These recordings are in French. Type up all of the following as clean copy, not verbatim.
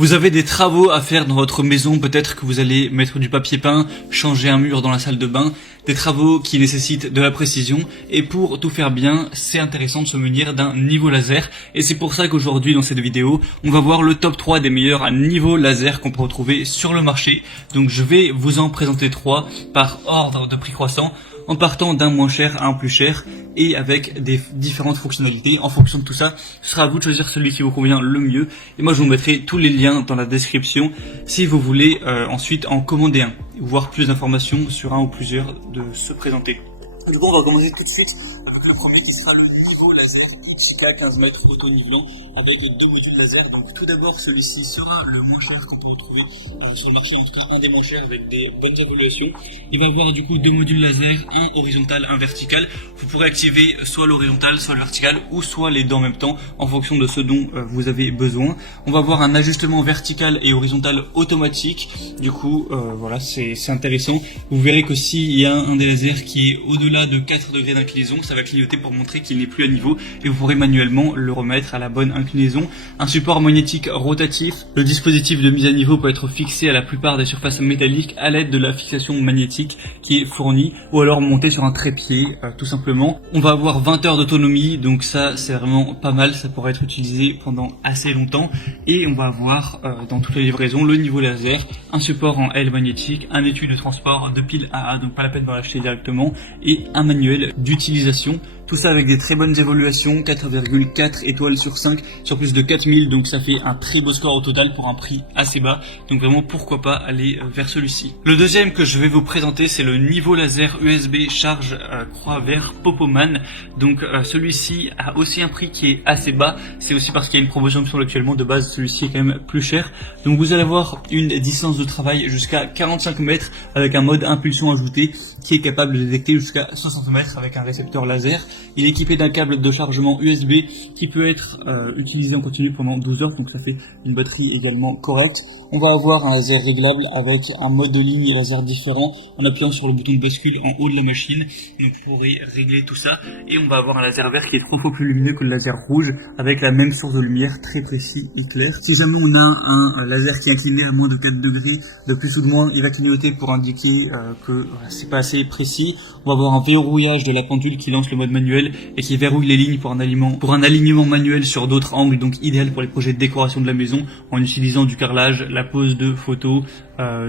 Vous avez des travaux à faire dans votre maison, peut-être que vous allez mettre du papier peint, changer un mur dans la salle de bain, des travaux qui nécessitent de la précision, et pour tout faire bien, c'est intéressant de se munir d'un niveau laser, et c'est pour ça qu'aujourd'hui dans cette vidéo, on va voir le top 3 des meilleurs niveaux laser qu'on peut retrouver sur le marché. Donc je vais vous en présenter 3 par ordre de prix croissant, en partant d'un moins cher à un plus cher, et avec des différentes fonctionnalités. En fonction de tout ça, ce sera à vous de choisir celui qui vous convient le mieux. Et moi je vous mettrai tous les liens dans la description si vous voulez ensuite en commander un, ou voir plus d'informations sur un ou plusieurs de se présenter. Du coup on va commencer tout de suite avec le premier qui sera le niveau laser XK 15 mètres auto-nivelant avec 2 modules laser. Donc tout d'abord celui-ci sera le moins cher qu'on peut retrouver sur le marché, en tout cas un des moins chers avec des bonnes évolutions. Il va avoir du coup 2 modules laser, un horizontal, un vertical. Vous pourrez activer soit l'horizontal, soit le vertical, ou soit les deux en même temps en fonction de ce dont vous avez besoin. On va avoir un ajustement vertical et horizontal automatique. Du coup voilà, c'est intéressant. Vous verrez que s'il y a un des lasers qui est au-delà de 4 degrés d'inclinaison, ça va clignoter pour montrer qu'il n'est plus à niveau et vous pourrez manuellement le remettre à la bonne inclinaison. Un support magnétique rotatif. Le dispositif de mise à niveau peut être fixé à la plupart des surfaces métalliques à l'aide de la fixation magnétique qui est fournie, ou alors monté sur un trépied tout simplement. On va avoir 20 heures d'autonomie, donc ça c'est vraiment pas mal, ça pourrait être utilisé pendant assez longtemps. Et on va avoir dans toutes les livraisons le niveau laser, un support en L magnétique, un étui de transport de pile AA, donc pas la peine de l'acheter directement, et un manuel d'utilisation. Tout ça avec des très bonnes évaluations, 4,4 étoiles sur 5 sur plus de 4000, donc ça fait un très beau score au total pour un prix assez bas. Donc vraiment pourquoi pas aller vers celui-ci. Le deuxième que je vais vous présenter, c'est le niveau laser USB charge croix vert Popoman. Donc celui-ci a aussi un prix qui est assez bas, c'est aussi parce qu'il y a une promotion sur actuellement. De base celui-ci est quand même plus cher. Donc vous allez avoir une distance de travail jusqu'à 45 mètres avec un mode impulsion ajouté qui est capable de détecter jusqu'à 60 mètres avec un récepteur laser. Il est équipé d'un câble de chargement USB qui peut être utilisé en continu pendant 12 heures, donc ça fait une batterie également correcte. On va avoir un laser réglable avec un mode de ligne laser différent en appuyant sur le bouton de bascule en haut de la machine. Et vous pourrez régler tout ça. Et on va avoir un laser vert qui est 3 fois plus lumineux que le laser rouge avec la même source de lumière très précis et clair. Si jamais on a un laser qui est incliné à moins de 4 degrés de plus ou de moins, il va clignoter pour indiquer que c'est pas assez précis. On va avoir un verrouillage de la pendule qui lance le mode manuel et qui verrouille les lignes pour un alignement manuel sur d'autres angles, donc idéal pour les projets de décoration de la maison en utilisant du carrelage, la pose de photos,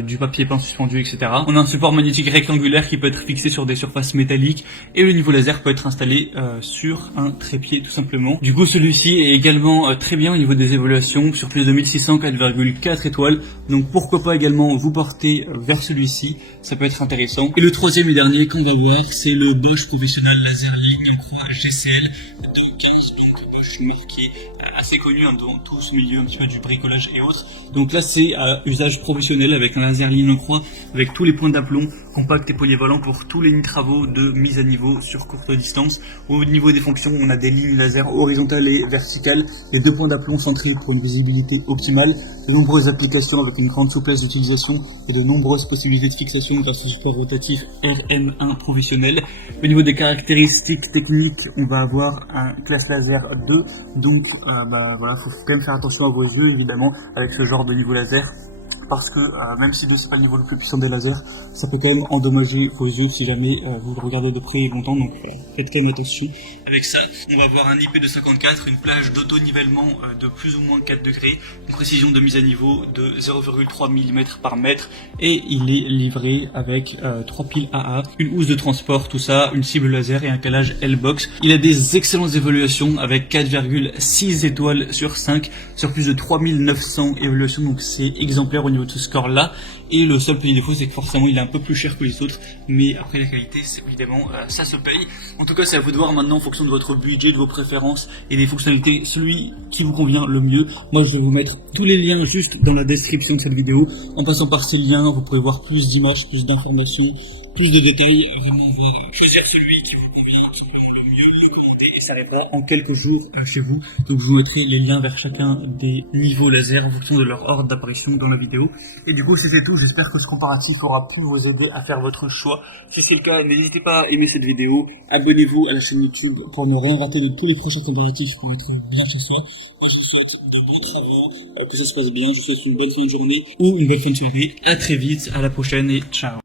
du papier peint suspendu, etc. On a un support magnétique rectangulaire qui peut être fixé sur des surfaces métalliques et le niveau laser peut être installé sur un trépied tout simplement. Du coup celui-ci est également très bien au niveau des évaluations, sur plus de 1600, 4,4 étoiles, donc pourquoi pas également vous porter vers celui-ci, ça peut être intéressant. Et le troisième et dernier qu'on va voir, c'est le Bosch Professional Laser Ligne en croix GCL de 15, donc Bosch marqué assez connu dans tout ce milieu un petit peu du bricolage et autres. Donc là c'est à usage professionnel avec un laser ligne en croix avec tous les points d'aplomb compact et polyvalent pour tous les travaux de mise à niveau sur courte distance. Au niveau des fonctions, on a des lignes laser horizontales et verticales, les 2 points d'aplomb centrés pour une visibilité optimale, de nombreuses applications avec une grande souplesse d'utilisation et de nombreuses possibilités de fixation grâce au support rotatif RM1 professionnel. Au niveau des caractéristiques techniques, on va avoir un classe laser 2, donc voilà, faut quand même faire attention à vos yeux évidemment avec ce genre de niveau laser, parce que même si 2 c'est pas le niveau le plus puissant des lasers, ça peut quand même endommager vos yeux si jamais vous le regardez de près et longtemps, donc faites quand même attention. Avec ça, on va avoir un IP de 54, une plage d'auto-nivellement de plus ou moins 4 degrés, une précision de mise à niveau de 0,3 mm par mètre, et il est livré avec 3 piles AA, une housse de transport, tout ça, une cible laser et un calage L-Box. Il a des excellentes évaluations avec 4,6 étoiles sur 5 sur plus de 3900 évaluations, donc c'est exemplaire au niveau de ce score là. Et le seul petit défaut c'est que forcément il est un peu plus cher que les autres, mais après la qualité c'est évidemment ça se paye. En tout cas c'est à vous de voir maintenant en fonction de votre budget, de vos préférences et des fonctionnalités, celui qui vous convient le mieux. Moi je vais vous mettre tous les liens juste dans la description de cette vidéo. En passant par ces liens vous pourrez voir plus d'images, plus d'informations, plus de détails, vraiment voir choisir celui qui vous convient tout simplement le mieux. les communautés et ça arrivera en quelques jours chez vous. Donc je vous mettrai les liens vers chacun des niveaux laser en fonction de leur ordre d'apparition dans la vidéo. Et du coup c'était tout, j'espère que ce comparatif aura pu vous aider à faire votre choix. Si c'est le cas, n'hésitez pas à aimer cette vidéo, abonnez-vous à la chaîne YouTube pour ne rien rater de tous les prochains comparatifs pour être bien chez soi. Moi je vous souhaite de bons travaux, que ça se passe bien, je vous souhaite une bonne fin de journée ou une bonne fin de soirée. À très vite, à la prochaine et ciao.